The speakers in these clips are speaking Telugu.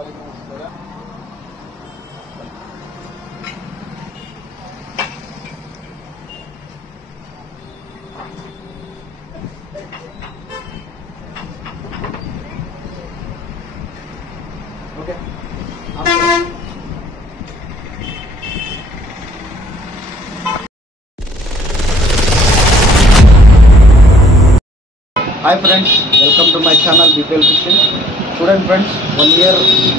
Okay hi friends, welcome to my channel BPL fishing. చూడండి ఫ్రెండ్స్,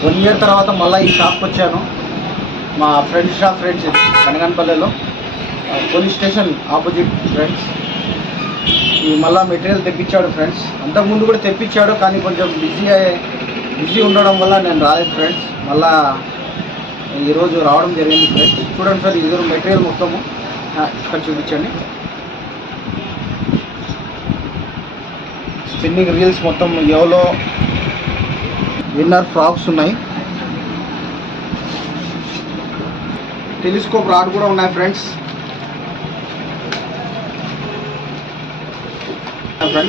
వన్ ఇయర్ తర్వాత మళ్ళీ ఈ షాప్కి వచ్చాను. మా ఫ్రెండ్స్ షాప్ ఫ్రెండ్స్, ఇది కనగానపల్లిలో పోలీస్ స్టేషన్ ఆపోజిట్ ఫ్రెండ్స్. ఈ మళ్ళీ మెటీరియల్ తెప్పించాడు ఫ్రెండ్స్. అంతకుముందు కూడా తెప్పించాడు, కానీ కొంచెం బిజీ ఉండడం వల్ల నేను రాలేదు ఫ్రెండ్స్. మళ్ళీ ఈరోజు రావడం జరిగింది ఫ్రెండ్స్. చూడండి సార్, ఇది మెటీరియల్ మొత్తము ఇక్కడ చూపించండి. స్పిన్నింగ్ రీల్స్ మొత్తం యోలో విన్నర్ ఫ్రాక్స్ ఉన్నాయి. టెలిస్కోప్ రాడ్ కూడా ఉన్నాయి ఫ్రెండ్స్.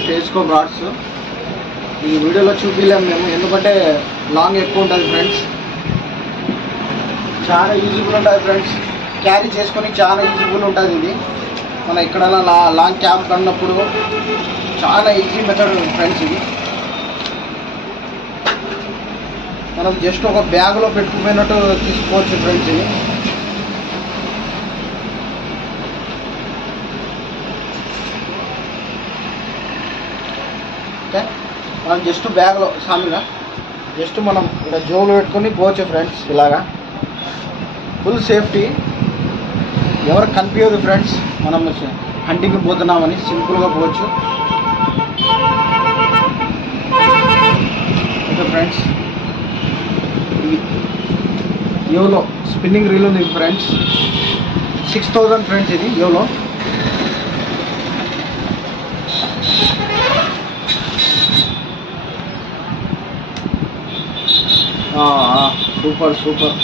టెలిస్కోప్ రాడ్స్ ఈ వీడియోలో చూపించలేము మేము, ఎందుకంటే లాంగ్ ఎక్కువ ఉంటుంది ఫ్రెండ్స్. చాలా యూజ్ఫుల్ ఉంటుంది ఫ్రెండ్స్, క్యారీ చేసుకొని చాలా యూజ్ఫుల్ ఉంటుంది. ఇది మన ఎక్కడైనా లాంగ్ క్యాంప్ కన్నప్పుడు చాలా ఈజీ మెథడ్ ఫ్రెండ్స్. ఇది మనం జస్ట్ ఒక బ్యాగ్లో పెట్టుకుపోయినట్టు తీసుకోవచ్చు ఫ్రెండ్స్. ఇది ఓకే, మనం జస్ట్ బ్యాగ్లో సామిగా జస్ట్ మనం ఇలా జోబులో పెట్టుకొని పోవచ్చు ఫ్రెండ్స్. ఇలాగా ఫుల్ సేఫ్టీ, ఎవరికి కనిపించదు ఫ్రెండ్స్. మనం హంటింగ్కి పోతున్నామని సింపుల్గా పోవచ్చు. Okay friends, YOLO spinning reel ఉంది ఫ్రెండ్స్. 6000 ఫ్రెండ్స్ ఇది YOLO. Super super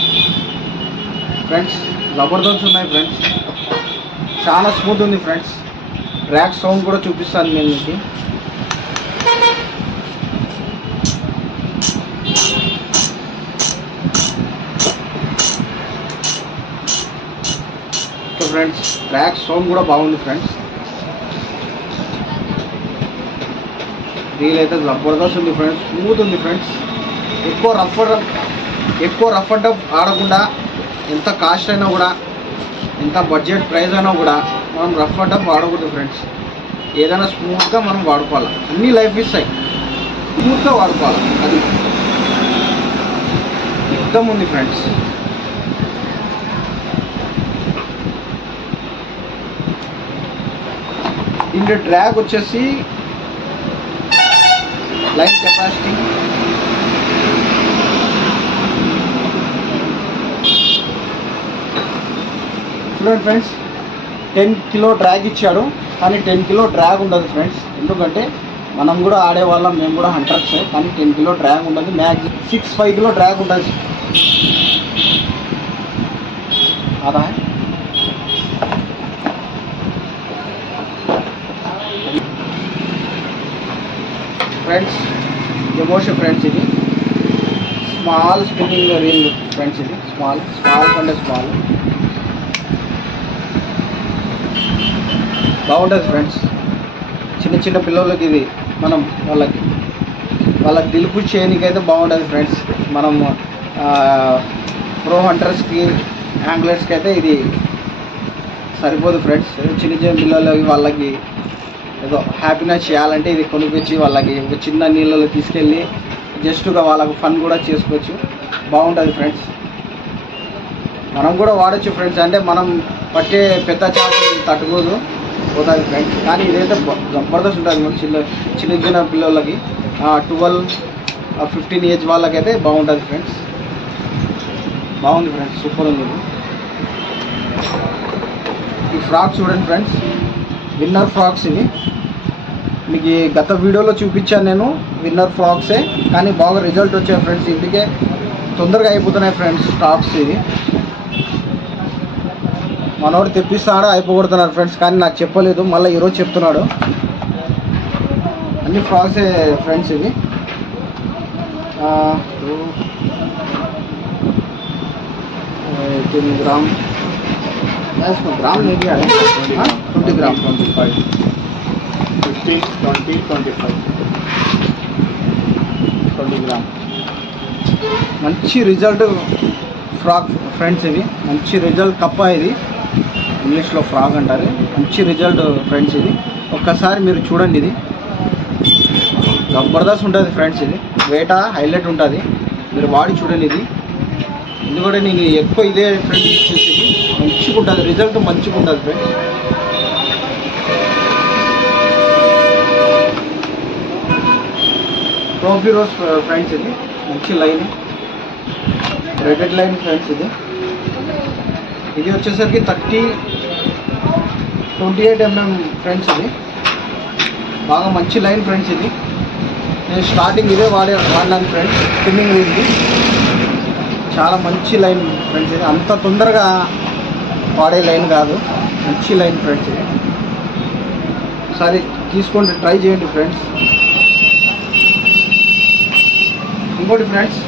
friends, Jabardasth ఉన్నాయి ఫ్రెండ్స్. చాలా స్మూత్ ఉంది ఫ్రెండ్స్. ర్యాక్ సౌండ్ కూడా చూపిస్తాను నేను మీకు. ఫ్రెండ్స్, ర్యాక్ సౌండ్ కూడా బాగుంది ఫ్రెండ్స్. రీల్ అయితే జబర్దస్త్ ఉంది ఫ్రెండ్స్, స్మూత్ ఉంది ఫ్రెండ్స్. ఎక్కువ రఫ్ అండ్ టఫ్ ఆడకుండా, ఎంత కాస్ట్ అయినా కూడా, ఎంత బడ్జెట్ ప్రైస్ అయినా కూడా మనం రఫ్ అండ్ టఫ్ వాడకూడదు ఫ్రెండ్స్. ఏదైనా స్మూత్గా మనం వాడుకోవాలి. అన్ని లైఫ్ ఇస్తాయి, స్మూత్గా వాడుకోవాలి. అది ఇష్టం ఉంది ఫ్రెండ్స్. దీంట్లో డ్రాగ్ వచ్చేసి లైన్ కెపాసిటీ చూడండి ఫ్రెండ్స్. 10 కిలో డ్రాగ్ ఇచ్చాడు, కానీ 10 కిలో డ్రాగ్ ఉండదు ఫ్రెండ్స్. ఎందుకంటే మనం కూడా ఆడేవాళ్ళం, మేము కూడా హంటర్స్, కానీ 10 కిలో డ్రాగ్ ఉండదు. మ్యాక్సిమం 6-5 కిలో డ్రాగ్ ఉంటుంది. అదా ఫ్రెండ్స్, ఎమోషన్ ఫ్రెండ్స్. ఇది స్మాల్ స్పిన్నింగ్ రీల్ ఫ్రెండ్స్. ఇది స్మాల్ కంటే స్మాల్ బాగుంటుంది ఫ్రెండ్స్. చిన్న పిల్లలకి ఇది మనం వాళ్ళకి దిలుపు చేయడానికైతే బాగుంటుంది ఫ్రెండ్స్. మనం ప్రో హంటర్స్కి, యాంగ్లర్స్కి అయితే ఇది సరిపోదు ఫ్రెండ్స్. చిన్న పిల్లలకి వాళ్ళకి ఏదో హ్యాపీనెస్ చేయాలంటే ఇది కొనిపించి వాళ్ళకి ఒక చిన్న నీళ్ళలో తీసుకెళ్ళి జస్ట్గా వాళ్ళకు ఫన్ కూడా చేసుకోవచ్చు. బాగుంటుంది ఫ్రెండ్స్. మనం కూడా వాడచ్చు ఫ్రెండ్స్. అంటే మనం పట్టే పెద్ద చేపలు తట్టుకోదు, పోతుంది ఫ్రెండ్స్. కానీ ఇదైతే జబర్దస్త్ ఉంటుంది. మన చిన్న పిల్లలకి 12-15 ఏజ్ వాళ్ళకైతే బాగుంటుంది ఫ్రెండ్స్. బాగుంది ఫ్రెండ్స్, సూపర్ ఉంది. ఈ ఫ్రాక్ చూడండి ఫ్రెండ్స్, విన్నర్ ఫ్రాక్స్. ఇవి మీకు గత వీడియోలో చూపించాను నేను, విన్నర్ ఫ్రాక్సే, కానీ బాగా రిజల్ట్ వచ్చాయి ఫ్రెండ్స్. ఇంటికే తొందరగా అయిపోతున్నాయి ఫ్రెండ్స్ స్టాక్స్. ఇది మనోడు తెప్పిస్తాడు, అయిపోగొడుతున్నారు ఫ్రెండ్స్, కానీ నాకు చెప్పలేదు. మళ్ళీ ఈరోజు చెప్తున్నాడు. అన్ని ఫ్రాక్సే ఫ్రెండ్స్. ఇవి 18 ग्राम, ग्राम नहीं दिया है, 20 ग्राम, 25, 15, 20, 25, 20 ग्राम. మంచి రిజల్ట్ ఫ్రాక్ ఫ్రెండ్స్. ఇది మంచి రిజల్ట్ కప్ప, ఇది ఇంగ్లీష్లో ఫ్రాక్ అంటారు. మంచి రిజల్ట్ ఫ్రెండ్స్. ఇది ఒక్కసారి మీరు చూడండి, ఇది జబర్దస్త్ ఉంటుంది ఫ్రెండ్స్. ఇది వేట హైలైట్ ఉంటుంది, మీరు వాడి చూడండి. ఇది కూడా నేను ఎక్కువ ఇదే ఫ్రెండ్స్ ఇచ్చేసి మంచిగా ఉంటుంది, రిజల్ట్ మంచిగా ఉంటుంది ఫ్రెండ్స్. Trophy rose friends. ఇది మంచి లైన్, రెడెడ్ లైన్ ఫ్రెండ్స్. ఇది వచ్చేసరికి 28 mm ఫ్రెండ్స్. ఇది బాగా మంచి లైన్ ఫ్రెండ్స్. ఇది నేను స్టార్టింగ్ ఇదే వాడినాను ఫ్రెండ్స్. స్పిన్నింగ్ ఇది చాలా మంచి లైన్ ఫ్రెండ్స్. ఇది అంత తొందరగా వాడే లైన్ కాదు, మంచి లైన్ ఫ్రెండ్స్. ఇది ఒకసారి తీసుకోండి, ట్రై చేయండి ఫ్రెండ్స్. ఇంకోటి ఫ్రెండ్స్,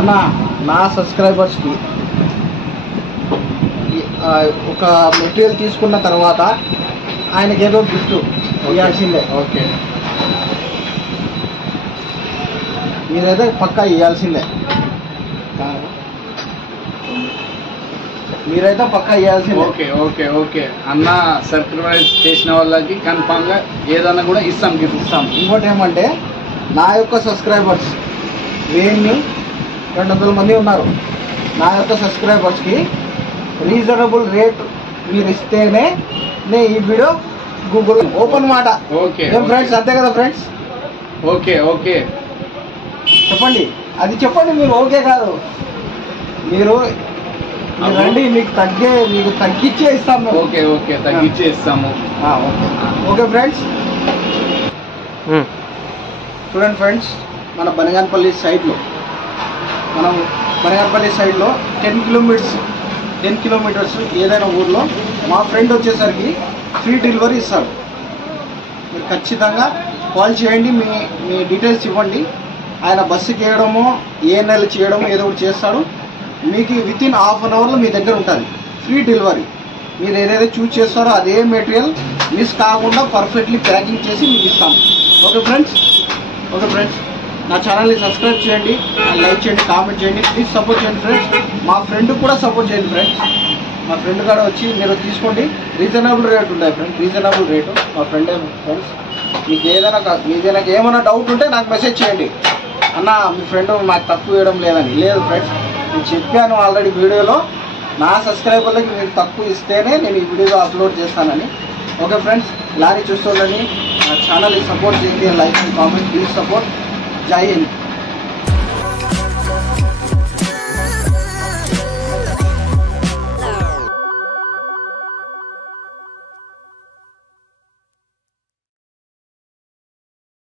అన్న నా సబ్స్క్రైబర్స్కి ఒక మెటీరియల్ తీసుకున్న తర్వాత ఆయనకి ఏదో గిఫ్ట్ ఇవ్వాల్సిందే. ఓకే, మీరైతే పక్కా ఇవ్వాల్సిందే, మీరైతే పక్కా ఇవ్వాల్సిందే. ఓకే ఓకే ఓకే అన్న, సబ్స్క్రైబ్ చేసిన వాళ్ళకి కన్ఫామ్గా ఏదన్నా కూడా ఇస్తాం, గిఫ్ట్ ఇస్తాం. ఇంకోటి ఏమంటే, నా యొక్క సబ్స్క్రైబర్స్ 1200 మంది ఉన్నారు. నా యొక్క సబ్స్క్రైబర్స్కి రీజనబుల్ రేట్ మీరు ఇస్తేనే నేను ఈ వీడియో గూగుల్ ఓపెన్ మాట. ఓకే ఫ్రెండ్స్, అంతే కదా ఫ్రెండ్స్? ఓకే ఓకే చెప్పండి, అది చెప్పండి. మీరు ఓకే కాదు, మీరు రండి, మీకు తగ్గించే ఇస్తాము. ఓకే ఓకే, తగ్గించే ఇస్తాము. Okay okay friends. చూడండి ఫ్రెండ్స్, మన బనగానపల్లి సైడ్లో 10 కిలోమీటర్స్ ఏదైనా ఊర్లో మా ఫ్రెండ్ వచ్చేసరికి ఫ్రీ డెలివరీ ఇస్తారు. మీరు ఖచ్చితంగా కాల్ చేయండి, మీ డీటెయిల్స్ ఇవ్వండి. ఆయన బస్సుకి వేయడమో ఏఎన్ఎల్ చేయడమో ఏదో ఒకటి చేస్తాడు. మీకు వితిన్ హాఫ్ అన్ అవర్లో మీ దగ్గర ఉంటుంది ఫ్రీ డెలివరీ. మీరు ఏదైతే చూస్ చేస్తారో అదే మెటీరియల్ మిస్ కాకుండా పర్ఫెక్ట్లీ ప్యాకింగ్ చేసి మీకు ఇస్తాం. ఓకే ఫ్రెండ్స్, నా ఛానల్ని సబ్స్క్రైబ్ చేయండి, లైక్ చేయండి, కామెంట్ చేయండి, ప్లీజ్ సపోర్ట్ చేయండి ఫ్రెండ్స్. మా ఫ్రెండ్ కూడా సపోర్ట్ చేయండి ఫ్రెండ్స్. మా ఫ్రెండ్ కూడా వచ్చి మీరు తీసుకోండి, రీజనబుల్ రేట్ ఉంటాయి ఫ్రెండ్స్, రీజనబుల్ రేటు. మా ఫ్రెండే ఫ్రెండ్స్. మీకు ఏమైనా డౌట్ ఉంటే నాకు మెసేజ్ చేయండి, అన్న మీ ఫ్రెండ్ నాకు తక్కువ వేయడం లేదని. లేదు ఫ్రెండ్స్, నేను చెప్పాను ఆల్రెడీ వీడియోలో, నా సబ్స్క్రైబర్లకి మీరు తక్కువ ఇస్తేనే నేను ఈ వీడియోలో అప్లోడ్ చేస్తానని. ఓకే ఫ్రెండ్స్, ఇలానే చూస్తుందని నా ఛానల్ని సపోర్ట్ చేయండి, like and comment, please support. జై హింద్.